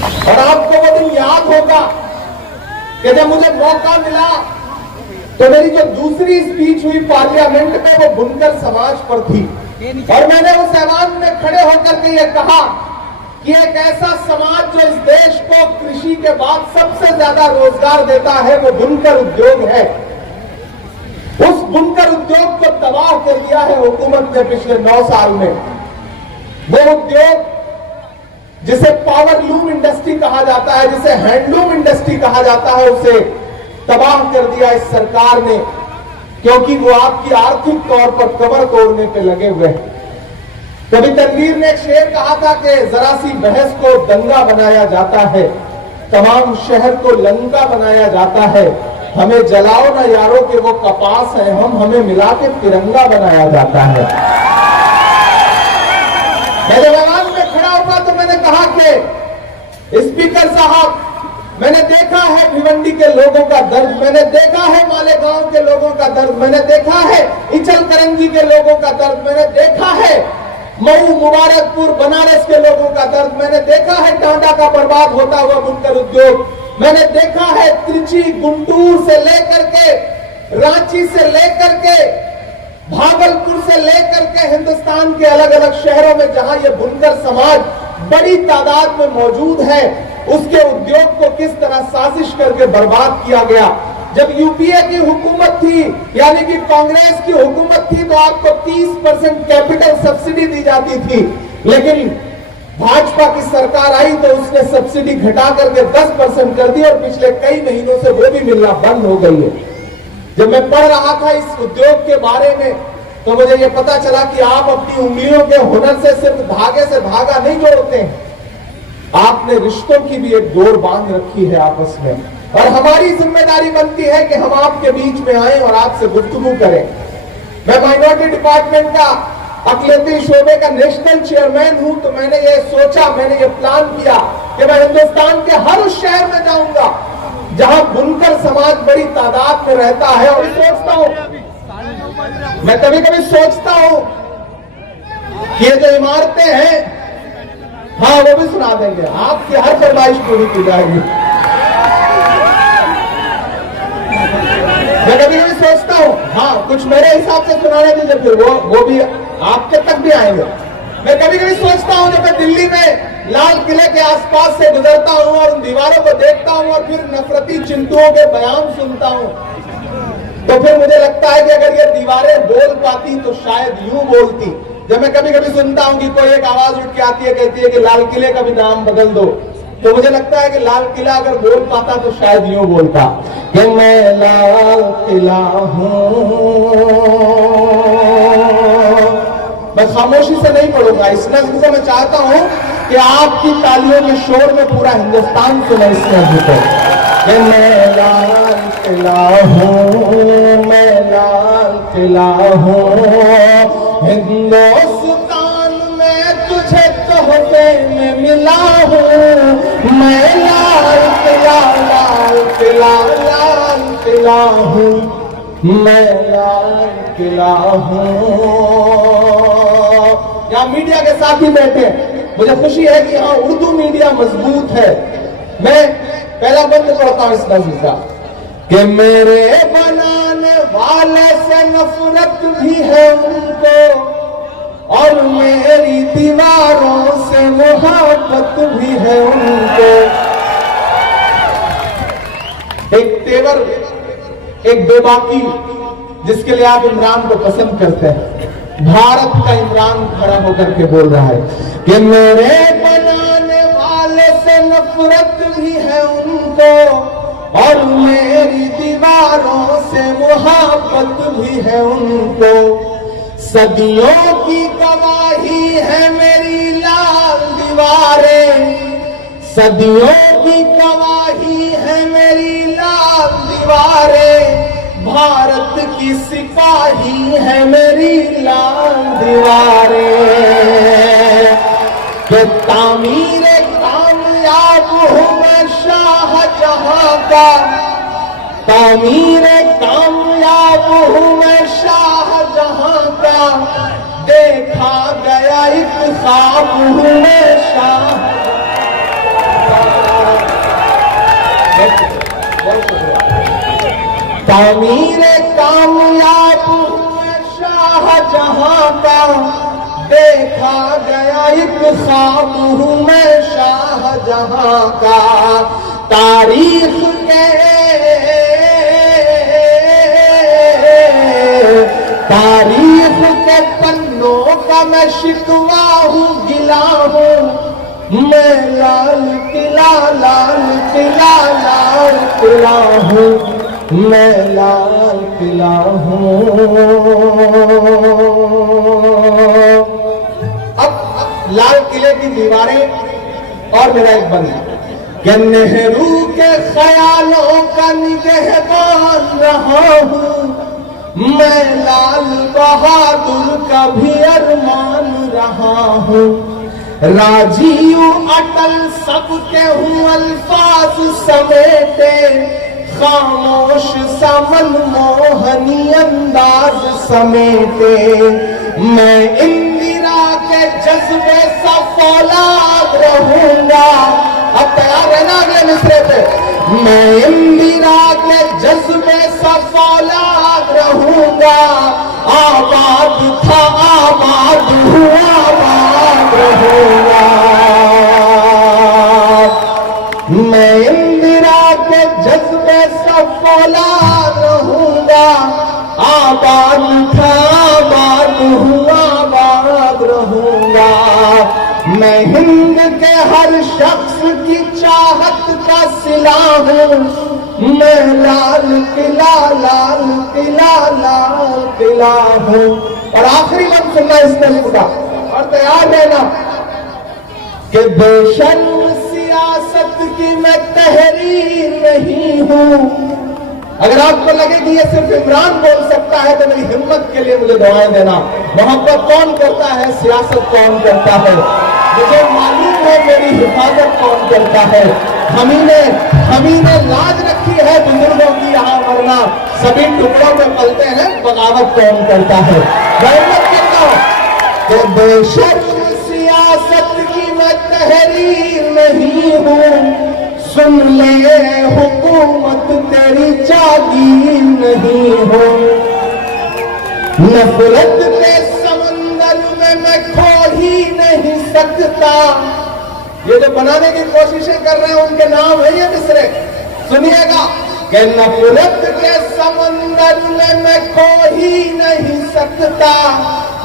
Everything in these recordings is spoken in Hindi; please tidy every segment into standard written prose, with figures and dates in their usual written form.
और आपको वो दिन याद होगा कि जब मुझे मौका मिला तो मेरी जो दूसरी स्पीच हुई पार्लियामेंट में वो बुनकर समाज पर थी और मैंने उस ऐवान में खड़े होकर के ये कहा कि एक ऐसा समाज जो इस देश को कृषि के बाद सबसे ज्यादा रोजगार देता है वो बुनकर उद्योग है। उस बुनकर उद्योग को तबाह कर दिया है हुकूमत ने पिछले 9 साल में। वो उद्योग जिसे पावर लूम इंडस्ट्री कहा जाता है, जिसे हैंडलूम इंडस्ट्री कहा जाता है, उसे तबाह कर दिया इस सरकार ने, क्योंकि वो आपकी आर्थिक तौर पर कमर तोड़ने पे लगे हुए हैं। कभी तनवीर ने एक शेर कहा था कि जरा सी बहस को दंगा बनाया जाता है, तमाम शहर को लंका बनाया जाता है, हमें जलाओ ना यारों के वो कपास है, हमें मिला के तिरंगा बनाया जाता है। मैं जब ऐवान में खड़ा होगा तो मैंने कहा कि स्पीकर साहब, मैंने देखा है भिवंडी के लोगों का दर्द, मैंने देखा है मालेगांव के लोगों का दर्द, मैंने देखा है इचल करंजी के लोगों का दर्द, मैंने देखा है मऊ मुबारकपुर बनारस के लोगों का दर्द, मैंने देखा है टांडा का बर्बाद होता हुआ बुनकर उद्योग, मैंने देखा है त्रिची गुंटूर से लेकर के रांची से लेकर के भागलपुर से लेकर के हिंदुस्तान के अलग अलग शहरों में जहां ये बुनकर समाज बड़ी तादाद में मौजूद है, उसके उद्योग को किस तरह साजिश करके बर्बाद किया गया। जब यूपीए की हुकूमत थी, यानी कि कांग्रेस की हुकूमत थी, तो आपको 30% कैपिटल सब्सिडी दी जाती थी, लेकिन भाजपा की सरकार आई तो उसने सब्सिडी घटा करके 10% कर दी और पिछले कई महीनों से वो भी मिलना बंद हो गई है। जब मैं पढ़ रहा था इस उद्योग के बारे में तो मुझे ये पता चला कि आप अपनी उंगलियों के हुनर से सिर्फ धागे से धागा नहीं जोड़ते हैं, आपने रिश्तों की भी एक डोर बांध रखी है आपस में, और हमारी जिम्मेदारी बनती है कि हम आपके बीच में आए और आपसे गुफ्तगू करें। मैं माइनॉरिटी डिपार्टमेंट का अकलियती शोबे का नेशनल चेयरमैन हूं, तो मैंने ये सोचा, मैंने ये प्लान किया कि मैं हिंदुस्तान के हर उस शहर में जाऊंगा जहां बुनकर समाज बड़ी तादाद में रहता है। और सोचता हूं, मैं कभी कभी सोचता हूं कि ये जो इमारतें हैं, हाँ वो भी सुना देंगे, आपकी हर फरमाइश पूरी की जाएगी। मैं कभी कभी सोचता हूँ, हाँ कुछ मेरे हिसाब से सुनाने दीजिए, फिर वो भी आपके तक भी आएंगे। मैं कभी कभी सोचता हूँ जब मैं दिल्ली में लाल किले के आसपास से गुजरता हूँ और उन दीवारों को देखता हूँ और फिर नफरती चिंटुओं के बयान सुनता हूँ, तो फिर मुझे लगता है कि अगर ये दीवारें बोल पाती तो शायद यूं बोलती। जब मैं कभी कभी सुनता हूँ कि कोई एक आवाज उठ के आती है, कहती है कि लाल किले का भी नाम बदल दो, तो मुझे लगता है कि लाल किला अगर बोल पाता तो शायद यूं बोलता कि मैं लाल किला हूं। मैं खामोशी से नहीं पढ़ूंगा, इस नज़्म को मैं चाहता हूं कि आपकी तालियों के शोर में पूरा हिंदुस्तान सुने इस नज़्म को कि मैं लाल किला हूं, मैं लाल किला हूं, हिंदुस्तान में तुझे तोहफे में मिला हूं, मैं लाल किला, लाल किला, लाल किला हूं, मैं लाल किला हूं। यहाँ मीडिया के साथी बैठे हैं, मुझे खुशी है कि यहाँ उर्दू मीडिया मजबूत है। मैं पहला बंद पढ़ता हूँ इस नज़्म का कि मेरे बनाने वाले से नफरत भी है उनको और मेरी दीवारों से मोहब्बत भी है उनको। एक तेवर, एक बेबाकी जिसके लिए आप इमरान को पसंद करते हैं, भारत का इमरान खड़ा होकर के बोल रहा है कि मेरे बनाने वाले से नफरत भी है उनको और मेरी दीवारों से मोहब्बत भी है उनको। सदियों की गवाही है मेरी लाल दीवारें, सदियों की गवाही है मेरी लाल दीवारें, भारत की सिपाही है मेरी लाल दीवारें। कि तामीरे कामयाब हूँ मैं शाहजहां का, तामीरे कामयाब हूँ मैं शाहजहां का, देखा गया एक ख्वाब हूँ मैं शाह। तामीर कामयाब हुए शाहजहां का, देखा गया एक ख्वाब हूं मैं शाहजहां का। तारीख के पन्नों का मैं शिकवा हूं, गिला हूं मैं लाल किला, लाल किला, लाल किला हूं मैं, लाल किला हूं। अब लाल किले की दीवारें और मेरा एक बंद कि नेहरू के ख्यालों का निगहबान रहा हूं मैं, लाल बहादुर का भी अरमान रहा हूं। राजीव अटल सबके हूं अल्फाज समेटे, खामोश समन मोहनी अंदाज समेटे। मैं इंदिरा के जज्बे सा फौलाद रहूंगा। अब तैयार है ना अगले मिसरे पे? मैं इंदिरा के जज्बे सा फौलाद रहूंगा। आबाद था आबाद हुआ, आबाद रहूंगा। मैं इंदिरा के जज्बे सा फौलाद रहूंगा। आबाद था आबाद हुआ, आबाद रहूंगा। मैं हिंद के हर शख्स की चाहत का सिला हूं मैं, लाल किला, लाल किला, लाल किला हूं। और आखिरी लफ्ज़ सुनना इस नज़्म का, और तैयार रहना कि बेशर्म सियासत की मैं तहरीर नहीं हूं। अगर आपको लगे कि ये सिर्फ इमरान बोल सकता है तो मेरी हिम्मत के लिए मुझे दुआएं देना। मोहब्बत कौन करता है, सियासत कौन करता है, मुझे मालूम है मेरी हिफाजत कौन करता है। हमी ने लाज रखी है बुजुर्गों की यहाँ, वरना सभी टुकड़ों में पलते हैं, बगावत कौन करता है। गौरव करता हूं कि बेशर्म सियासत की मैं तहरीर नहीं हूं। सुन ले हुकूमत तेरी जागीर नहीं हो। नफरत के समंदर में मैं खो ही नहीं सकता। ये जो बनाने की कोशिशें कर रहे हैं उनके नाम है ये मिसरे, सुनिएगा कि नफरत के समंदर में मैं खो ही नहीं सकता।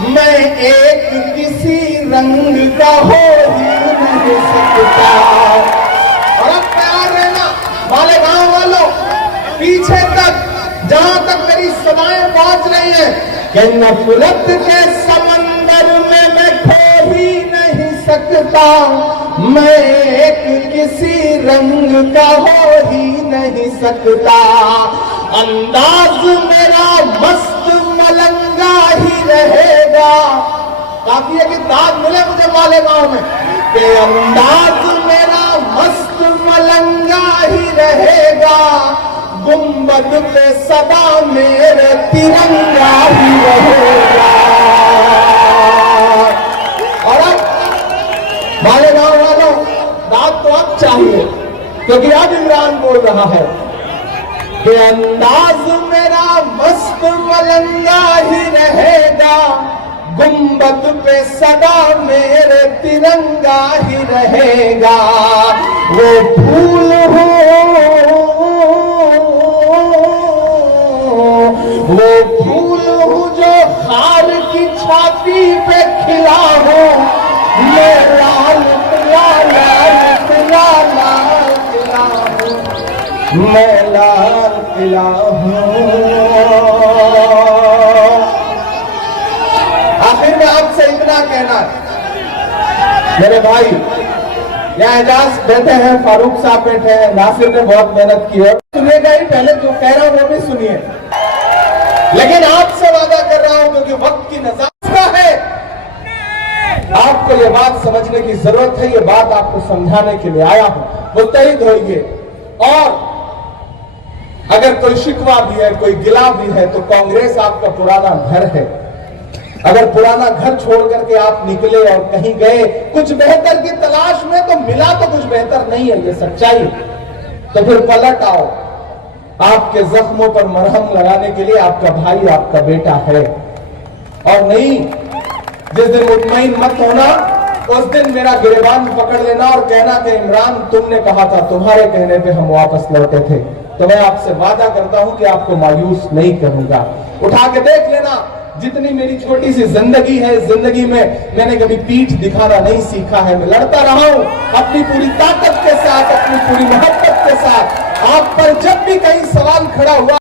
मैं एक किसी रंग का हो ही नहीं सकता। और अब तैयार रहना मालेगांव वालों, पीछे तक जहां तक मेरी सदाएं पहुंच रही हैं कि नफरत के समंदर में मैं खो ही नहीं सकता। मैं एक किसी रंग का हो ही नहीं सकता। अंदाज मेरा मस्त मलंगा ही रहेगा। काफी है कि दाद मिले मुझे मालेगांव में कि अंदाज मेरा मस्त मलंगा ही रहेगा। गुंबद पे सदा मेरे तिरंगा ही रहेगा। और अब मालेगांव वालों, दाद तो अब चाहिए क्योंकि अब इमरान बोल रहा है कि अंदाज मेरा मस्त मलंगा ही रहेगा। गुंबद पे सदा मेरे तिरंगा ही रहेगा। वो फूल हो, वो फूल हूँ जो खार की छाती पे खिला हो। मैं लाल किला, लाल किला, लाल किला हूँ मैं, लाल किला हूँ। आखिर में आपसे इतना कहना है मेरे भाई, यहाँ एजाज बैठे हैं, फारूक साहब बैठे हैं, नासिर ने बहुत मेहनत की है, सुनिएगा ही, पहले जो कह रहा हूं वो भी सुनिए। लेकिन आपसे वादा कर रहा हूं क्योंकि वक्त की नज़ाकत है, आपको ये बात समझने की जरूरत है। ये बात आपको समझाने के लिए आया हूं। मुस्तैद होइए, और अगर कोई शिकवा भी है, कोई गिला भी है, तो कांग्रेस आपका पुराना घर है। अगर पुराना घर छोड़ करके आप निकले और कहीं गए कुछ बेहतर की तलाश में, तो मिला तो कुछ बेहतर नहीं है, ये सच्चाई। तो फिर पलट आओ। आपके जख्मों पर मरहम लगाने के लिए आपका भाई, आपका बेटा है। और नहीं, जिस दिन मुतमईन मत होना उस दिन मेरा गिरबान पकड़ लेना और कहना कि इमरान तुमने कहा था, तुम्हारे कहने पे हम वापस लौटे थे। तो मैं आपसे वादा करता हूं कि आपको मायूस नहीं करूंगा। उठा के देख लेना, जितनी मेरी छोटी सी जिंदगी है, इस जिंदगी में मैंने कभी पीठ दिखाना नहीं सीखा है। मैं लड़ता रहा हूं अपनी पूरी ताकत के साथ, अपनी पूरी मोहब्बत के साथ। आप पर जब भी कहीं सवाल खड़ा हुआ